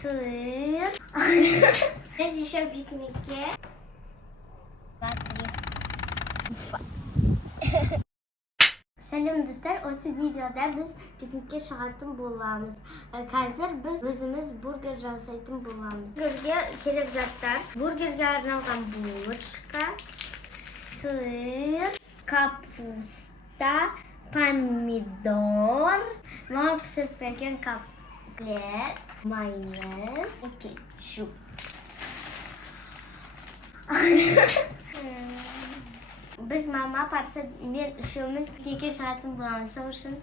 сыр. Biz еще piknikке. Selam dostlar, o'sha videoda biz piknikka chiqayotgan bo'lamiz. Hozir biz o'zimiz burger jasayotgan bo'lamiz. Burgerga kerak zatlar: burgerga arналган булочка, sır, kapusta, pomidor, va pishirib bergan kotlet, mayonez, ketchup. Biz mama parsa men ishimiz piknikka chiqayotgan bo'lamiz. O'shin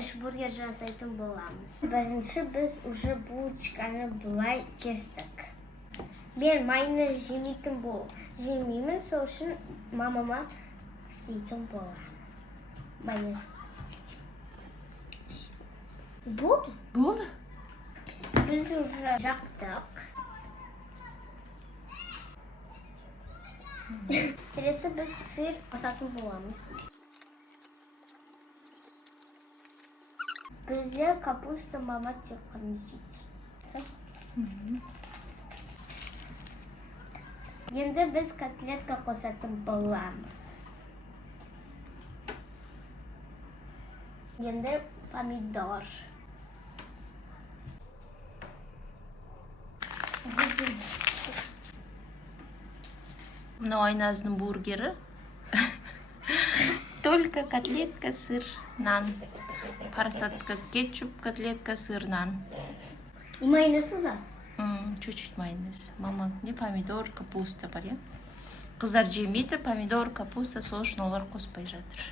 ish burger jasayotgan bo'lamiz. Birinchi biz уже булочкani bulay kesdik. Men mayonez yemayman, o'shin mamama istayotgan bo'laman. Mayonez. Bo'ldi. Biz уже jakdik. Kelesi biz sır satın bulamiz. Bizga kapusta mama chiqqanimiz. Endi biz kotletka qo'satib bo'lamiz. Endi pomidor. Мынау Айназның бургері. Только котлетка, сыр, нан. Парасатка кетчуп, котлетка, сыр, нан. И майонез да? Чуть-чуть майонез. Мама не помидор, капуста бар, иә? Қыздар жемейді, помидор, капуста, сол үшін олар қоспай жатыр.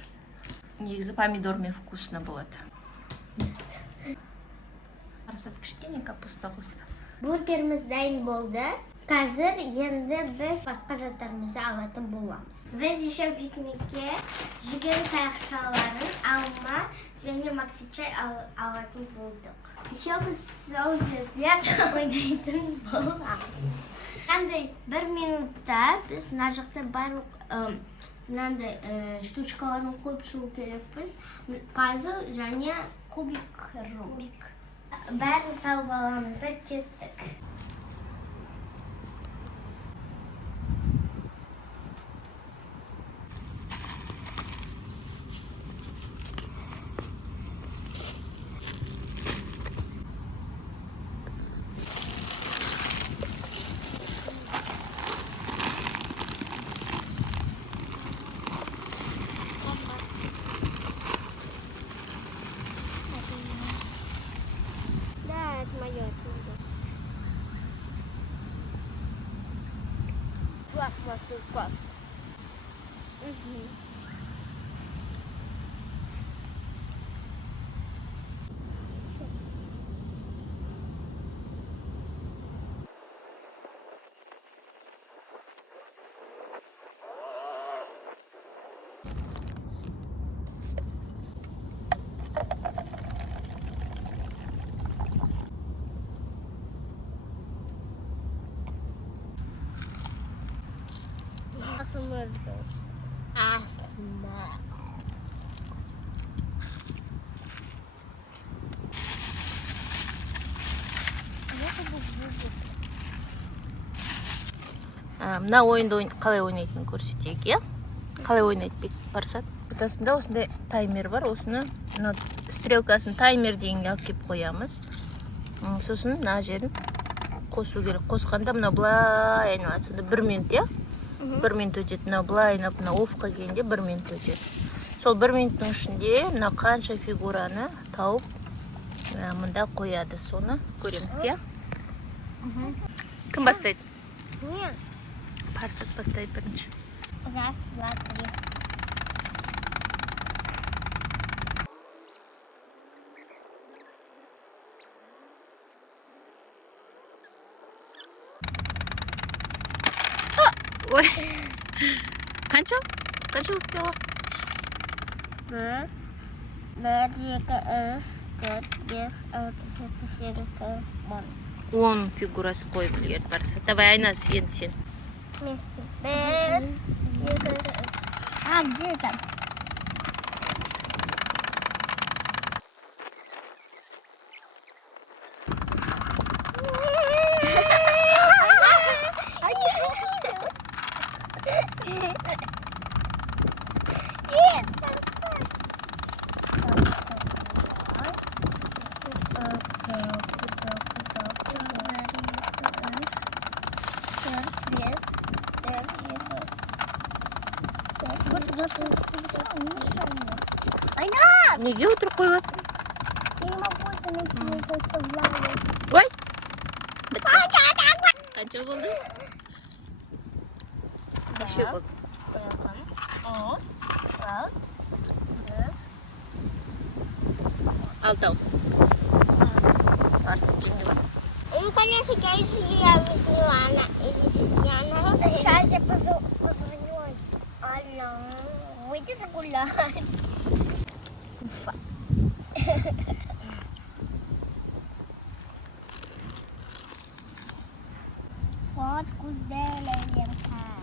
Негізі помидормен вкусно болады. Парасат кішкене капуста қосты. Burgerimiz dayın bo'ldi. Hozir endi biz boshqa zatlarimizni olатын bo'lamiz. Biz еще piknikka jigari tayoqchalarini, alma және maxi choy olатын bo'ldik. Еще biz souslar o'ynayotgan bo'lamiz. Qanday 1 minutda biz najiqda bariq bunday shtuchkalarni qo'yib shu kerakmiz. Puzzle және kubik. Bari salbalamıza ketdik. Класс. Мына ойынды қалай ойнайтынын көрсетейік, иә? Қалай ойнайды бек Парасат? Ортасында осындай таймер бар. Осыны стрелкасын таймер дегенге алып келіп қоямыз. Сосын мына жерін қосу керек. Қосқанда мына былай айналады. Сонда 1 минут, иә? 1 минут өтеді. Мына былай айналып, мына офқа келгенде 1 минут өтеді. Сол 1 минуттың ішінде мына қанша фигураны тауып мында қояды. Соны көреміз, иә? Кім бастайды? Мен. Парасат бастайды бірінші. 1, 2, 3. Ой, қанша успела? 1, 2, 3, 4, 5, 6, 7, 8, 9, 10 фигурасы қойып үлгерді Парасат. Давай, Айназ, енді сен. 1, 2, 3. А, где там? Айнас! Неге отырып қойғансың? Я не могу это найти, то, что в лаве. Ой! Қанша болды? Еще болды. Алтау. Барсы жеңді бар. Ну, конечно, я вызвала Анна. Сейчас я позвоню. Анна, выйди загулять. Вот кузделя емค่ะ